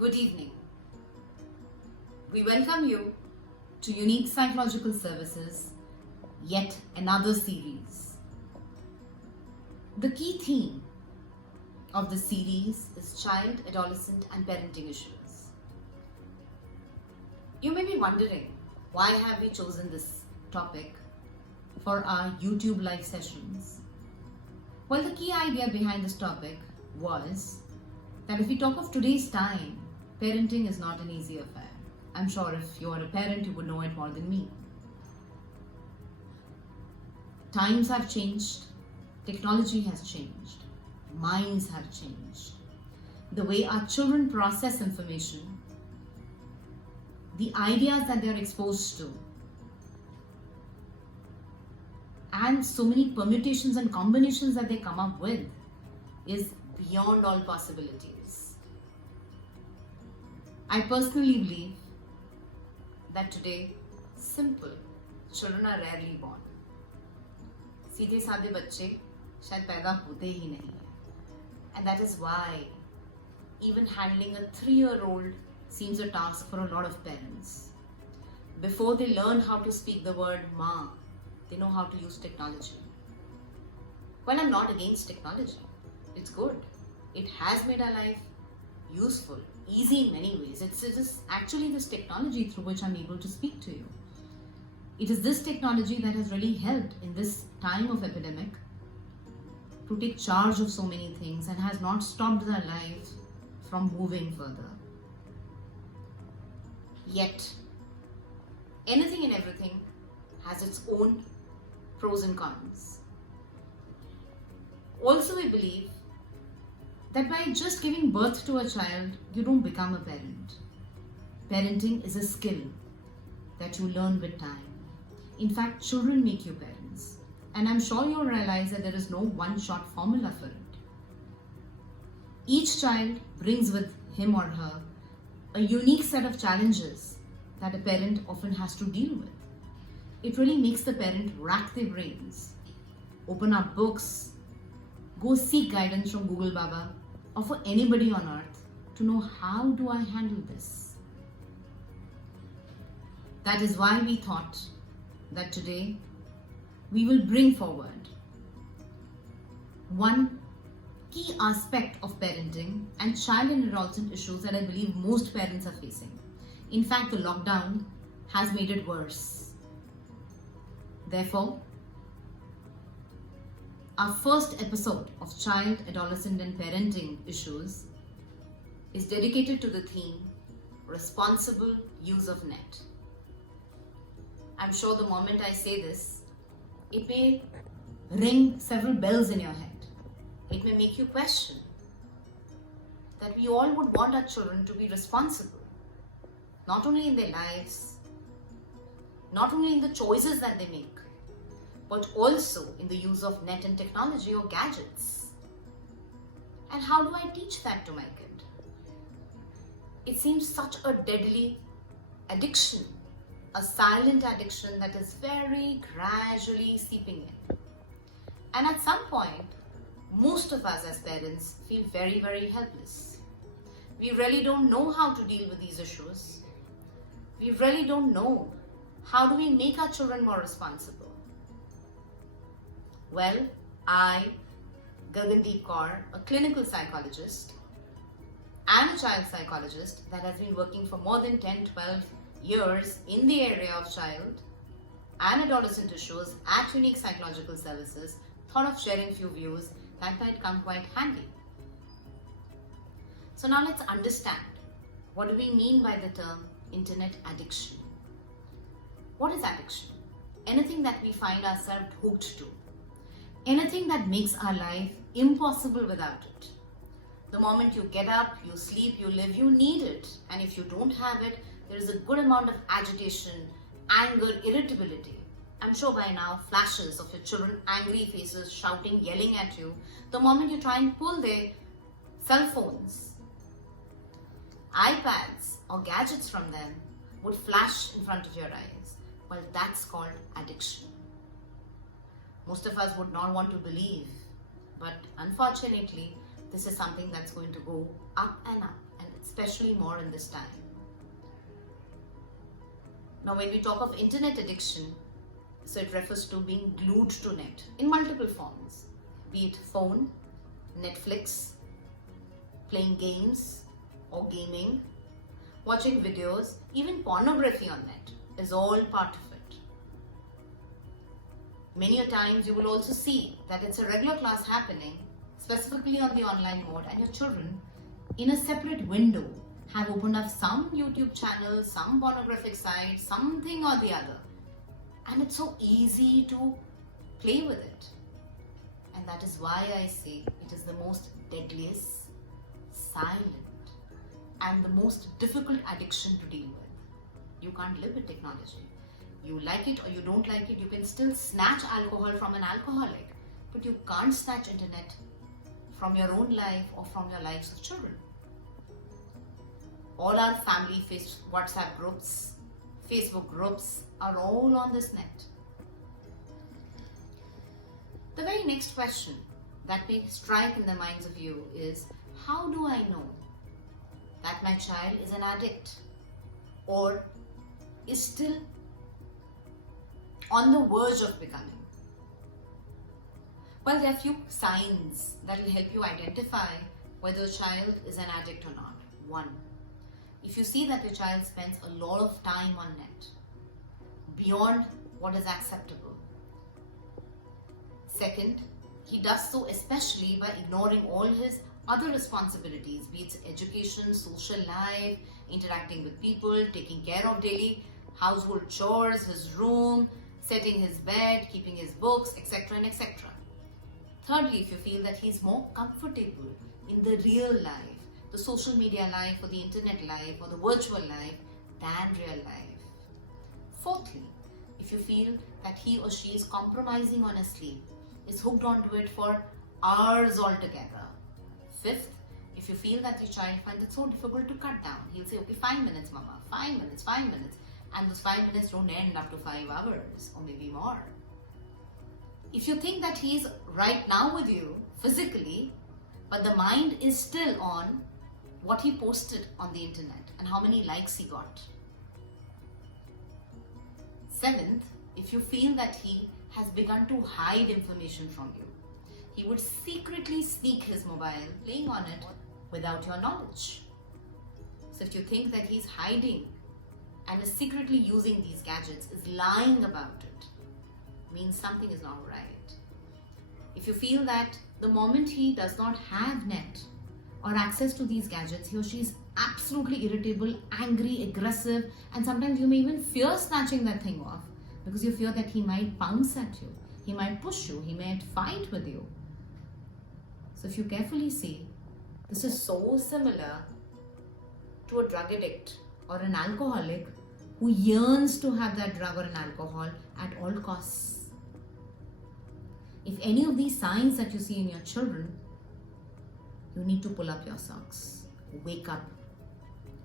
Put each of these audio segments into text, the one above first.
Good evening. We welcome you to Unique Psychological Services, yet another series. The key theme of the series is child, adolescent and parenting issues. You may be wondering, why have we chosen this topic for our YouTube live sessions? Well, the key idea behind this topic was that if we talk of today's time, parenting is not an easy affair. I'm sure if you are a parent, you would know it more than me. Times have changed, technology has changed, minds have changed. The way our children process information, the ideas that they're exposed to, and so many permutations and combinations that they come up with is beyond all possibilities. I personally believe that today, simple children are rarely born. सीधे साधे बच्चे शायद पैदा होते ही नहीं हैं. And that is why even handling a 3-year-old seems a task for a lot of parents. Before they learn how to speak the word ma, they know how to use technology. Well, I'm not against technology. It's good. It has made our life useful, easy in many ways. It is actually this technology through which I'm able to speak to you. It is this technology that has really helped in this time of epidemic to take charge of so many things and has not stopped their lives from moving further. Yet, anything and everything has its own pros and cons. Also, we believe that by just giving birth to a child, you don't become a parent. Parenting is a skill that you learn with time. In fact, children make you parents. And I'm sure you'll realize that there is no one-shot formula for it. Each child brings with him or her a unique set of challenges that a parent often has to deal with. It really makes the parent rack their brains, open up books, go seek guidance from Google Baba or for anybody on earth to know how do I handle this. That is why we thought that today we will bring forward one key aspect of parenting and child and adolescent issues that I believe most parents are facing. In fact, the lockdown has made it worse. Therefore, our first episode of child, adolescent and parenting issues is dedicated to the theme responsible use of net. I'm sure the moment I say this, it may ring several bells in your head. It may make you question that we all would want our children to be responsible, not only in their lives, not only in the choices that they make, but also in the use of net and technology or gadgets. And how do I teach that to my kid? It seems such a deadly addiction, a silent addiction that is very gradually seeping in. And at some point, most of us as parents feel very, very helpless. We really don't know how to deal with these issues. We really don't know how do we make our children more responsible. Well, I, Gagandeep Kaur, a clinical psychologist and a child psychologist that has been working for more than 10-12 years in the area of child and adolescent issues at Unique Psychological Services, thought of sharing few views that might come quite handy. So now let's understand, what do we mean by the term internet addiction? What is addiction? Anything that we find ourselves hooked to. Anything that makes our life impossible without it. The moment you get up, you sleep, you live, you need it. And if you don't have it, there is a good amount of agitation, anger, irritability. I'm sure by now, flashes of your children, angry faces, shouting, yelling at you. The moment you try and pull their cell phones, iPads or gadgets from them would flash in front of your eyes. Well, that's called addiction. Most of us would not want to believe, but unfortunately, this is something that's going to go up and up, and it's especially more in this time. Now, when we talk of internet addiction, so it refers to being glued to net in multiple forms, be it phone, Netflix, playing games or gaming, watching videos, even pornography on net is all part of it. Many a times you will also see that it's a regular class happening, specifically on the online mode, and your children in a separate window have opened up some YouTube channel, some pornographic site, something or the other. And it's so easy to play with it. And that is why I say it is the most deadliest, silent, and the most difficult addiction to deal with. You can't live with technology. You like it or you don't like it, you can still snatch alcohol from an alcoholic, but you can't snatch internet from your own life or from your lives of children. All our family WhatsApp groups, Facebook groups are all on this net. The very next question that may strike in the minds of you is, how do I know that my child is an addict or is still on the verge of becoming? Well, there are a few signs that will help you identify whether a child is an addict or not. One, if you see that your child spends a lot of time on net, beyond what is acceptable. Second, he does so especially by ignoring all his other responsibilities, be it education, social life, interacting with people, taking care of daily household chores, his room, setting his bed, keeping his books, etc. and etc. Thirdly, if you feel that he's more comfortable in the real life, the social media life or the internet life or the virtual life than real life. Fourthly, if you feel that he or she is compromising on his sleep, is hooked onto it for hours altogether. Fifth, if you feel that your child finds it so difficult to cut down, he'll say, okay, 5 minutes, mama, 5 minutes, 5 minutes. And those 5 minutes don't end up to 5 hours or maybe more. If you think that he's right now with you physically, but the mind is still on what he posted on the internet and how many likes he got. Seventh, if you feel that he has begun to hide information from you, he would secretly sneak his mobile, playing on it without your knowledge. So if you think that he's hiding and is secretly using these gadgets, is lying about it, means something is not right. If you feel that the moment he does not have net or access to these gadgets, he or she is absolutely irritable, angry, aggressive, and sometimes you may even fear snatching that thing off because you fear that he might pounce at you, he might push you, he might fight with you. So if you carefully see, this is so similar to a drug addict or an alcoholic who yearns to have that drug or an alcohol at all costs. If any of these signs that you see in your children, you need to pull up your socks. Wake up.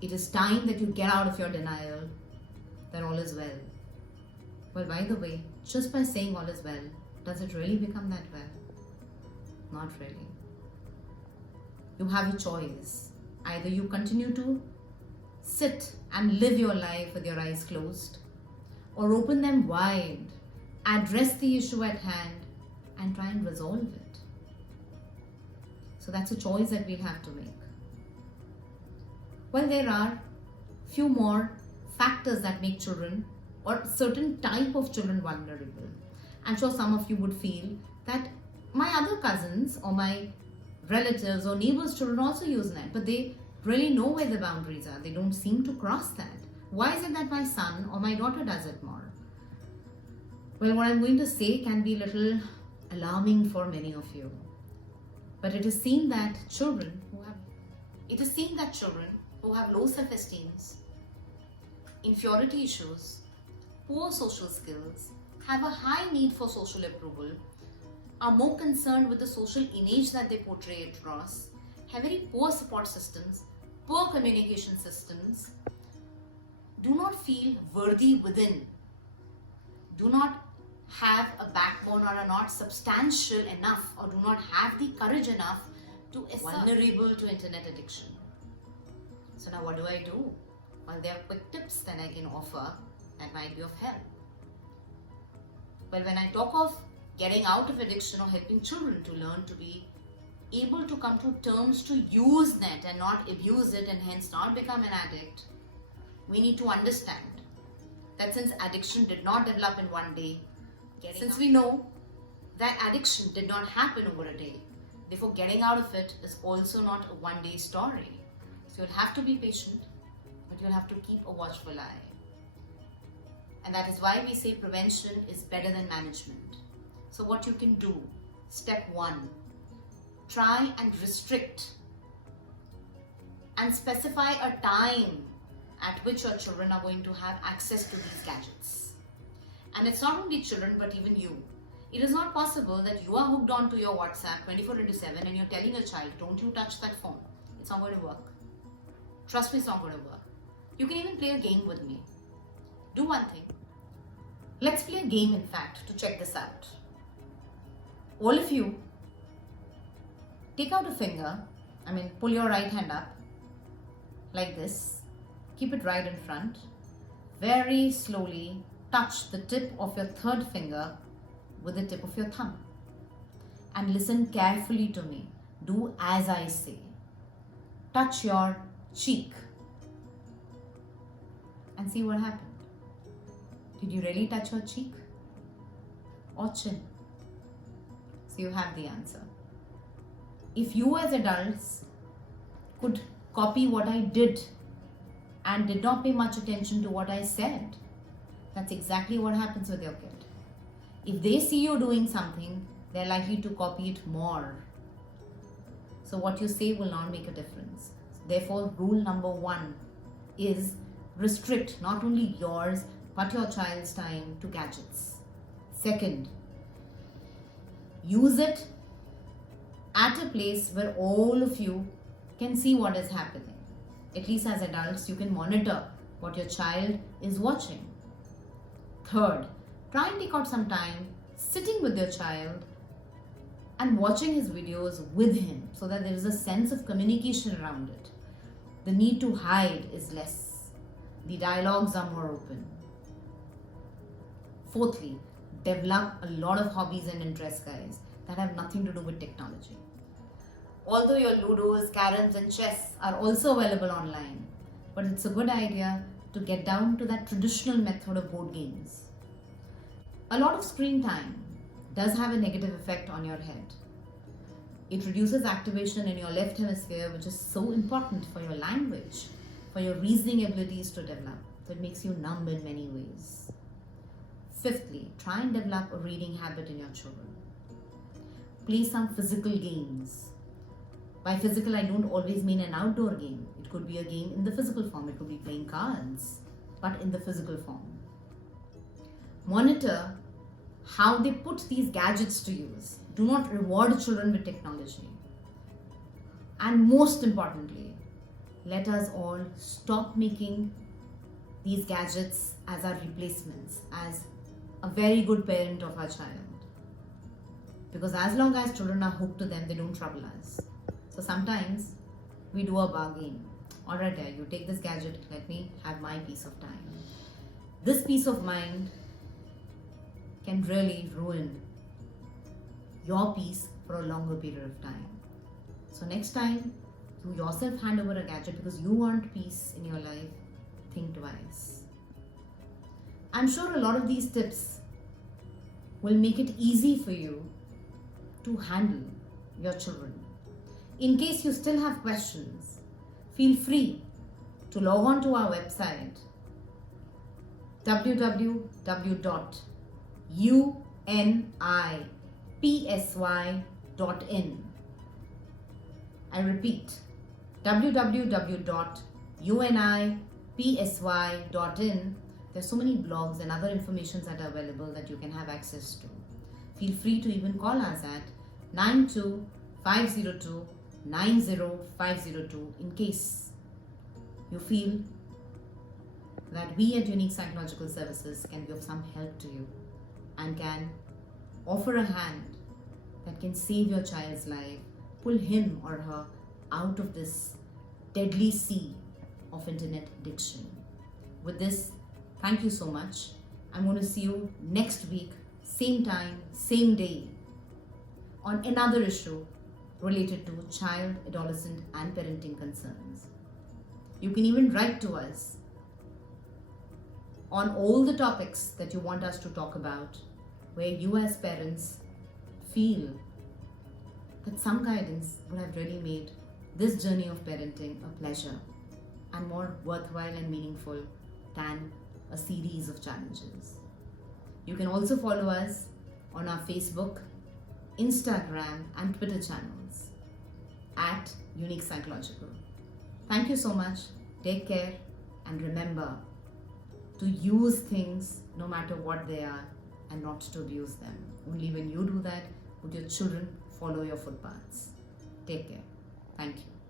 It is time that you get out of your denial that all is well. Well, by the way, just by saying all is well, does it really become that well? Not really. You have a choice. Either you continue to sit and live your life with your eyes closed, or open them wide, address the issue at hand, and try and resolve it. So that's a choice that we'll have to make. Well, there are few more factors that make children or certain type of children vulnerable. I'm sure some of you would feel that my other cousins or my relatives or neighbors' children also use net, but they really know where the boundaries are. They don't seem to cross that. Why is it that my son or my daughter does it more? Well, what I'm going to say can be a little alarming for many of you. But it is seen that children who have low self-esteem, inferiority issues, poor social skills, have a high need for social approval, are more concerned with the social image that they portray across, have very poor support systems, poor communication systems, do not feel worthy within, do not have a backbone or are not substantial enough or do not have the courage enough to be vulnerable to internet addiction. So now what do I do? Well, there are quick tips that I can offer that might be of help. Well, when I talk of getting out of addiction or helping children to learn to be able to come to terms to use net and not abuse it and hence not become an addict, we need to understand that since addiction did not develop in one day, since we know that addiction did not happen over a day, therefore getting out of it is also not a one-day story. So you'll have to be patient, but you'll have to keep a watchful eye. And that is why we say prevention is better than management. So what you can do, step 1, try and restrict and specify a time at which your children are going to have access to these gadgets. And it's not only children but even you. It is not possible that you are hooked onto your WhatsApp 24/7 and you're telling a child, don't you touch that phone. It's not going to work. Trust me, it's not going to work. You can even play a game with me. Do one thing. Let's play a game, in fact, to check this out. All of you, take out a finger, pull your right hand up, like this. Keep it right in front. Very slowly touch the tip of your third finger with the tip of your thumb. And listen carefully to me. Do as I say. Touch your cheek. And see what happened. Did you really touch your cheek? Or chin? So you have the answer. If you as adults could copy what I did and did not pay much attention to what I said, that's exactly what happens with your kid. If they see you doing something, they're likely to copy it more. So what you say will not make a difference. Therefore, rule number 1 is restrict not only yours but your child's time to gadgets. Second, use it at a place where all of you can see what is happening. At least as adults, you can monitor what your child is watching. Third, try and take out some time sitting with your child and watching his videos with him so that there is a sense of communication around it. The need to hide is less. The dialogues are more open. Fourthly, develop a lot of hobbies and interests, guys, that have nothing to do with technology. Although your Ludos, Caroms and chess are also available online, but it's a good idea to get down to that traditional method of board games. A lot of screen time does have a negative effect on your head. It reduces activation in your left hemisphere, which is so important for your language, for your reasoning abilities to develop. So it makes you numb in many ways. Fifthly, try and develop a reading habit in your children. Play some physical games. By physical, I don't always mean an outdoor game. It could be a game in the physical form. It could be playing cards, but in the physical form. Monitor how they put these gadgets to use. Do not reward children with technology. And most importantly, let us all stop making these gadgets as our replacements, as a very good parent of our child. Because as long as children are hooked to them, they don't trouble us. So sometimes we do a bargain. Alright, you take this gadget, let me have my peace of time. This peace of mind can really ruin your peace for a longer period of time. So next time you yourself hand over a gadget because you want peace in your life, think twice. I'm sure a lot of these tips will make it easy for you to handle your children. In case you still have questions, feel free to log on to our website www.unipsy.in. I repeat, www.unipsy.in. There's so many blogs and other information that are available that you can have access to. Feel free to even call us at 92-502-90502 in case you feel that we at Unique Psychological Services can be of some help to you and can offer a hand that can save your child's life, pull him or her out of this deadly sea of internet addiction. With this, thank you so much. I'm going to see you next week, same time, same day, on another issue related to child, adolescent, and parenting concerns. You can even write to us on all the topics that you want us to talk about, where you as parents feel that some guidance would have really made this journey of parenting a pleasure and more worthwhile and meaningful than a series of challenges. You can also follow us on our Facebook, Instagram, and Twitter channels at Unique Psychological. Thank you so much. Take care, and remember to use things no matter what they are and not to abuse them. Only when you do that would your children follow your footpaths. Take care. Thank you.